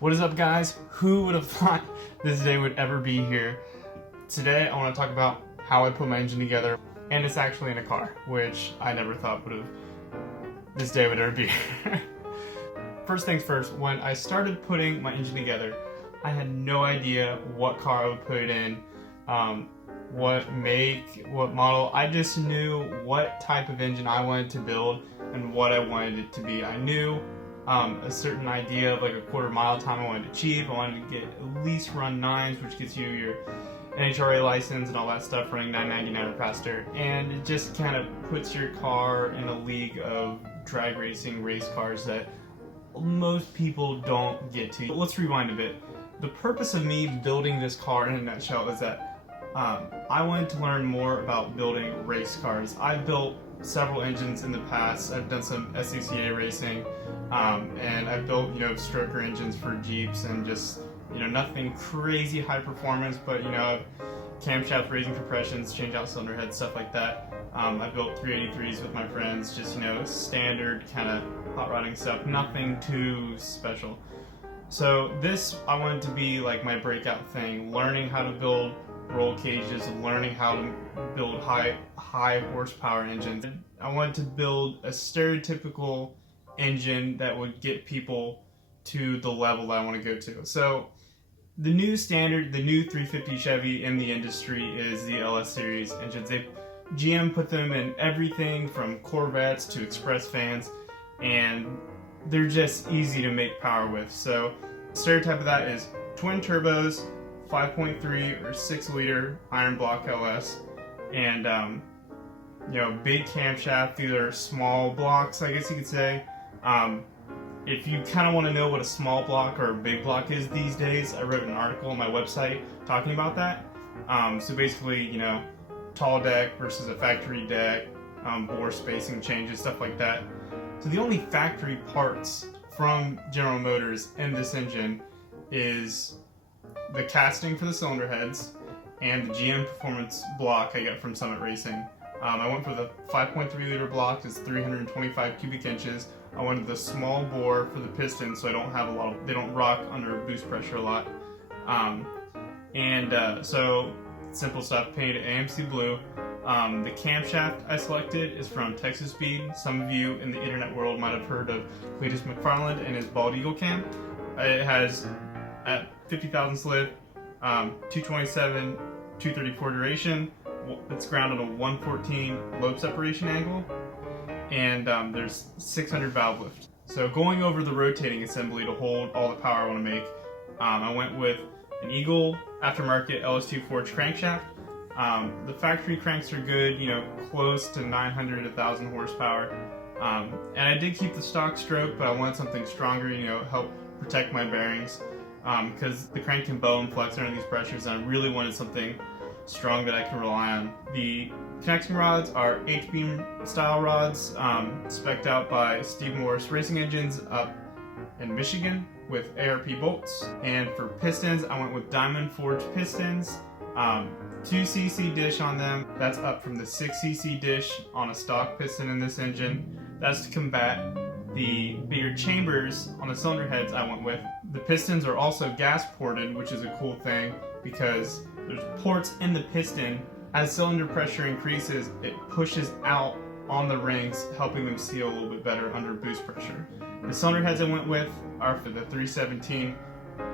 What is up, guys? Who would have thought this day would ever be here? Today I want to talk about how I put my engine together, and it's actually in a car, which I never thought this day would ever be here. First things first, when I started putting my engine together, I had no idea what car I would put it in, what make, what model. I just knew what type of engine I wanted to build and what I wanted it to be. I knew a certain idea of like a quarter mile time I wanted to achieve. I wanted to get at least run 9s, which gets you your NHRA license and all that stuff, running 999 or faster. And it just kind of puts your car in a league of drag racing race cars that most people don't get to. But let's rewind a bit. The purpose of me building this car in a nutshell is that I wanted to learn more about building race cars. I've built several engines in the past. I've done some SCCA racing, and I've built, stroker engines for Jeeps and just, nothing crazy high performance, but, camshaft raising compressions, change out cylinder heads, stuff like that. I built 383s with my friends, just, standard kind of hot rodding stuff, nothing too special. So this, I wanted to be like my breakout thing, learning how to build roll cages, learning how to build high horsepower engines. I wanted to build a stereotypical engine that would get people to the level that I want to go to. So the new standard, the new 350 Chevy in the industry is the LS series engines. GM put them in everything from Corvettes to Express fans, and they're just easy to make power with. So the stereotype of that is twin turbos, 5.3 or 6 liter iron block LS, and big camshaft, either small blocks, I guess you could say. If you kind of want to know what a small block or a big block is these days, I wrote an article on my website talking about that. So basically, tall deck versus a factory deck, bore spacing changes, stuff like that. So the only factory parts from General Motors in this engine is the casting for the cylinder heads and the GM Performance block I got from Summit Racing. I went for the 5.3 liter block, it's 325 cubic inches. I wanted the small bore for the pistons, so they don't rock under boost pressure a lot. So simple stuff, painted AMC blue. The camshaft I selected is from Texas Speed. Some of you in the internet world might have heard of Cletus McFarland and his Bald Eagle cam. It has at 50,000 slip, 227, 234 duration. It's grounded on a 114 lobe separation angle, and there's 600 valve lift. So going over the rotating assembly to hold all the power I want to make, I went with an Eagle aftermarket LS2 forged crankshaft. The factory cranks are good, close to 900 to 1,000 horsepower. And I did keep the stock stroke, but I wanted something stronger, help protect my bearings, because the crank can bow and flex under these pressures, and I really wanted something strong that I can rely on. The connecting rods are H-beam style rods, spec'd out by Steve Morris Racing Engines up in Michigan with ARP bolts. And for pistons, I went with diamond forged pistons, 2cc dish on them. That's up from the 6cc dish on a stock piston in this engine. That's to combat the bigger chambers on the cylinder heads I went with. The pistons are also gas ported, which is a cool thing because there's ports in the piston. As cylinder pressure increases, it pushes out on the rings, helping them seal a little bit better under boost pressure. The cylinder heads I went with are for the 317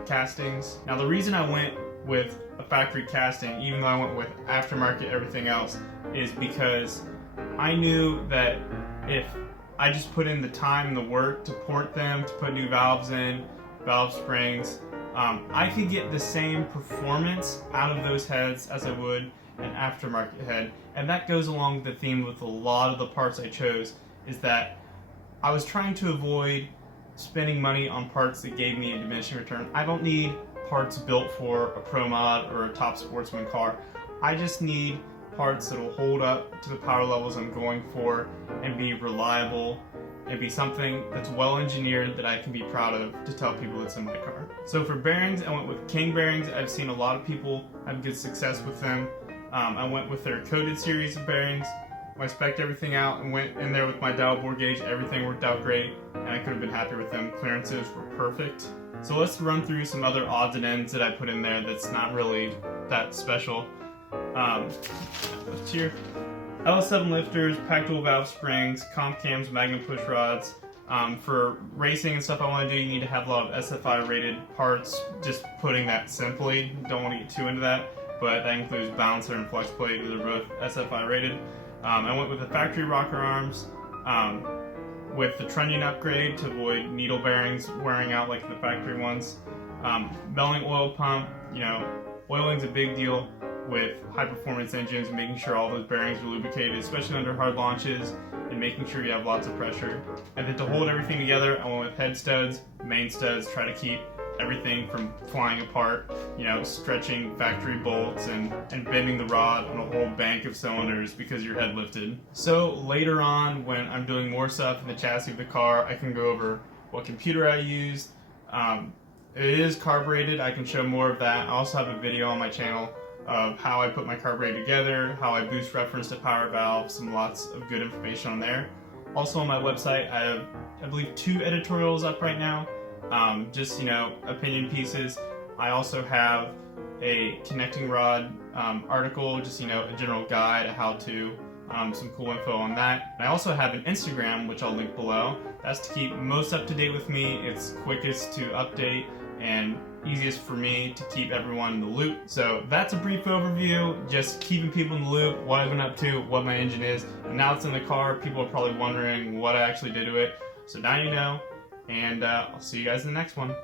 castings. Now the reason I went with a factory casting, even though I went with aftermarket everything else, is because I knew that if I just put in the time and the work to port them, to put new valves in, valve springs, I could get the same performance out of those heads as I would an aftermarket head. And that goes along with the theme with a lot of the parts I chose, is that I was trying to avoid spending money on parts that gave me a diminishing return. I don't need parts built for a pro mod or a top sportsman car. I just need parts that will hold up to the power levels I'm going for and be reliable and be something that's well engineered that I can be proud of to tell people it's in my car. So for bearings, I went with King bearings. I've seen a lot of people have good success with them. I went with their coated series of bearings. I spec'd everything out and went in there with my dial bore gauge. Everything worked out great, and I could have been happy with them. Clearances were perfect. So let's run through some other odds and ends that I put in there that's not really that special. What's here? LS7 lifters, pack dual valve springs, comp cams, magnum push rods. For racing and stuff I want to do, you need to have a lot of SFI rated parts. Just putting that simply, don't want to get too into that, but that includes balancer and flex plate. Those are both SFI rated. I went with the factory rocker arms with the trunnion upgrade to avoid needle bearings wearing out like the factory ones. Belling oil pump, you know, oiling's a big deal with high performance engines, making sure all those bearings are lubricated, especially under hard launches, and making sure you have lots of pressure. And then to hold everything together, I went with head studs, main studs, try to keep everything from flying apart, you know, stretching factory bolts and bending the rod on a whole bank of cylinders because you're head lifted. So later on, when I'm doing more stuff in the chassis of the car, I can go over what computer I used. It is carbureted, I can show more of that. I also have a video on my channel of how I put my carburetor together, how I boost reference to power valves, lots of good information on there. Also on my website, I have, I believe, 2 editorials up right now, just, you know, opinion pieces. I also have a connecting rod article, just, you know, a general guide of how to, some cool info on that. I also have an Instagram, which I'll link below. That's to keep most up to date with me. It's quickest to update and easiest for me to keep everyone in the loop. So that's a brief overview, just keeping people in the loop, what I've been up to, what my engine is. And now it's in the car, people are probably wondering what I actually did to it. So now you know, and I'll see you guys in the next one.